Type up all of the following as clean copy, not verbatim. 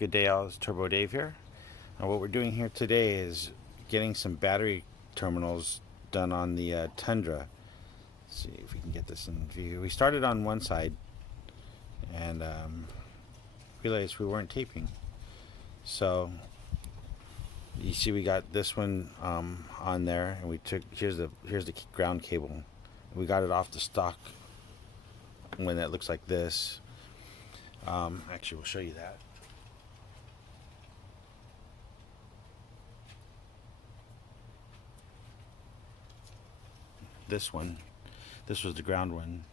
Good day, all. It's Turbodave here. What we're doing here today is getting some battery terminals done on the Tundra. Let's see if we can get this in view. We started on one side and realized we weren't taping. So you see, we got this one on there, and we took here's the ground cable. We got it off the stock when that looks like this. Actually, we'll show you that. This was the ground one.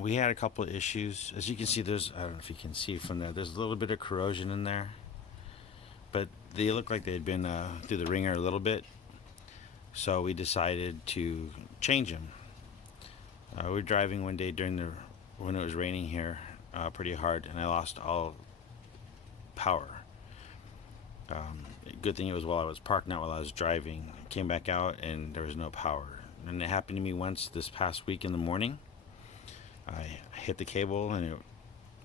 We had a couple of issues. As you can see, I don't know if you can see from there's a little bit of corrosion in there, but they look like they had been through the ringer a little bit, so we decided to change them. We were driving one day when it was raining here pretty hard, and I lost all power. Good thing it was while I was parked, not while I was driving. I came back out and there was no power. And it happened to me once this past week in the morning. I hit the cable and it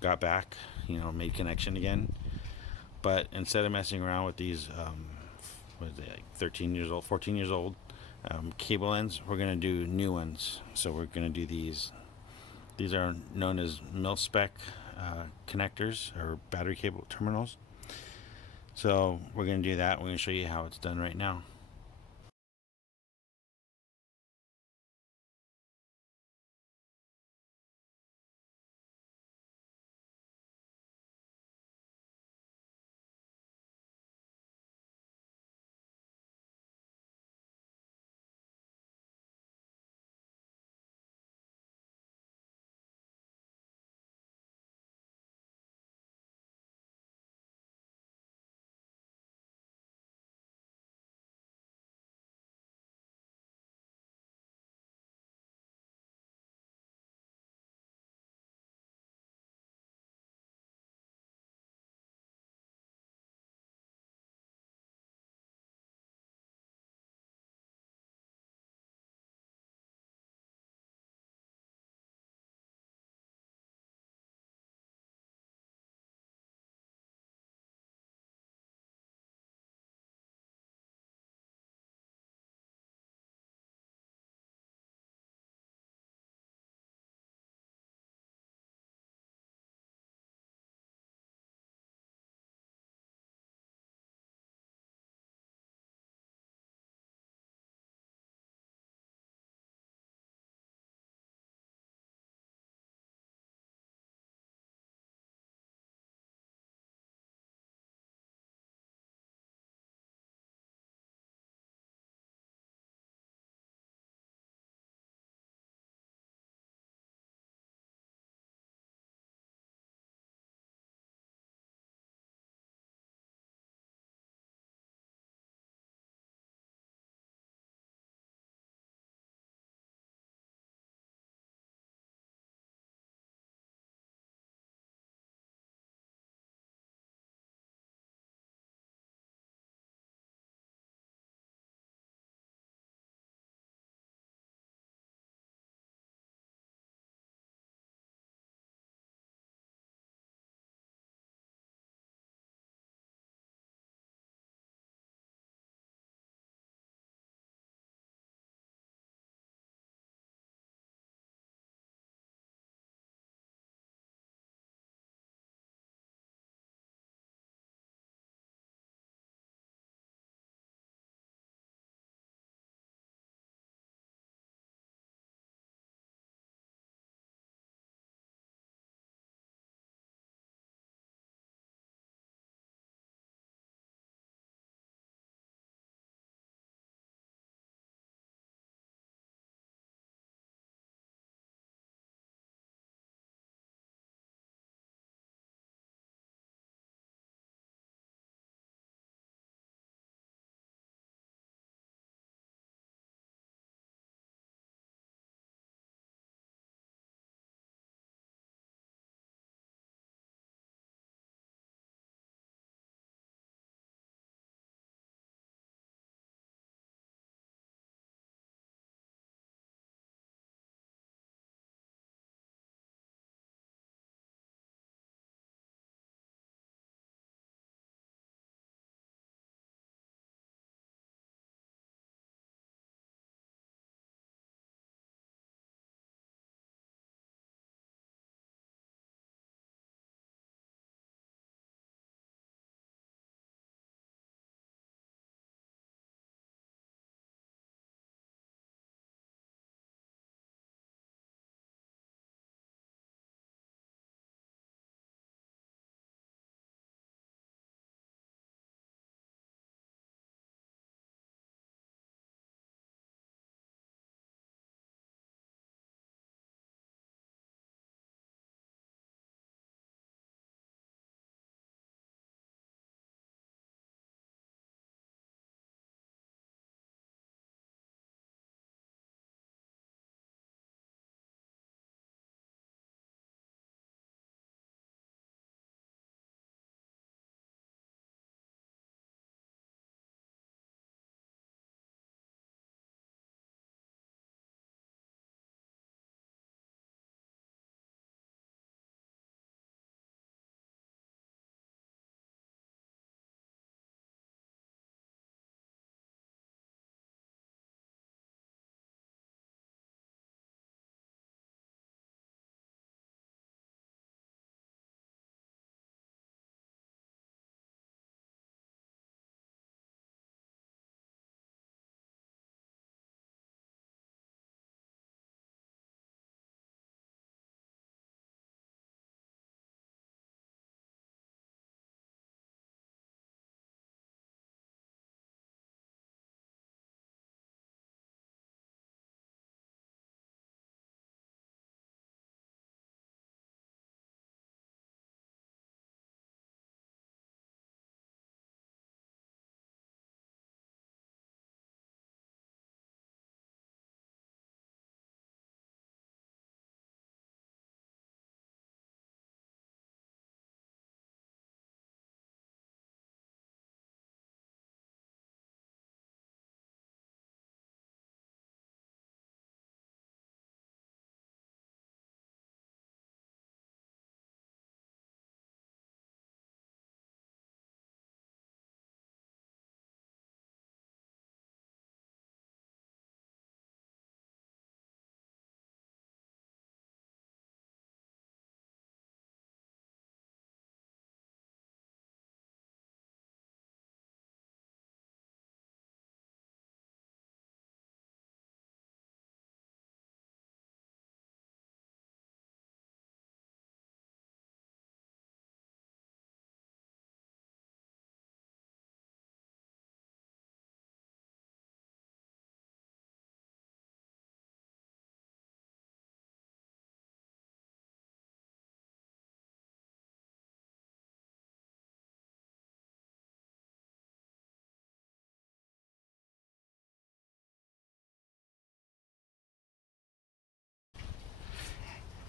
got back, made connection again. But instead of messing around with these, what is it, like 13 years old, 14 years old cable ends, we're going to do new ones. So we're going to do these. These are known as Milspec connectors or battery cable terminals. So we're going to do that. We're going to show you how it's done right now.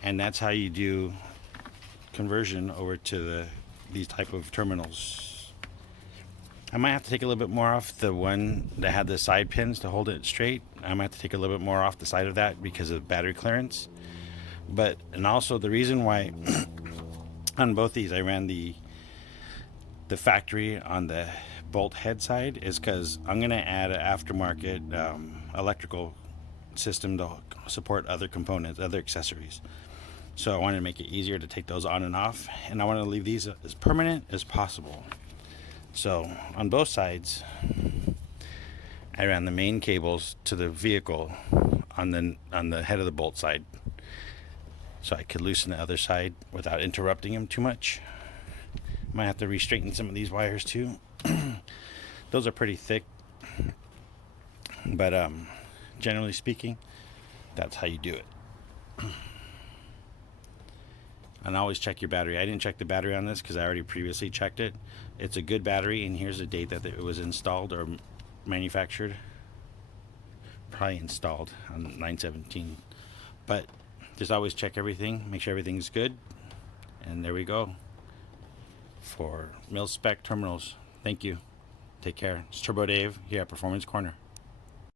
And that's how you do conversion over to these type of terminals. I might have to take a little bit more off the one that had the side pins to hold it straight. I might have to take a little bit more off the side of that because of battery clearance. And also the reason why on both these I ran the factory on the bolt head side is because I'm going to add an aftermarket electrical system to support other components, other accessories. So I wanted to make it easier to take those on and off, and I want to leave these as permanent as possible. So on both sides, I ran the main cables to the vehicle on the head of the bolt side, so I could loosen the other side without interrupting them too much. Might have to re-straighten some of these wires too. Those are pretty thick, but generally speaking, that's how you do it. And always check your battery. I didn't check the battery on this because I already previously checked it. It's a good battery, and here's the date that it was installed or manufactured. Probably installed on 9/17. But just always check everything, make sure everything's good. And there we go for Milspec terminals. Thank you. Take care. It's Turbodave here at Performance Corner.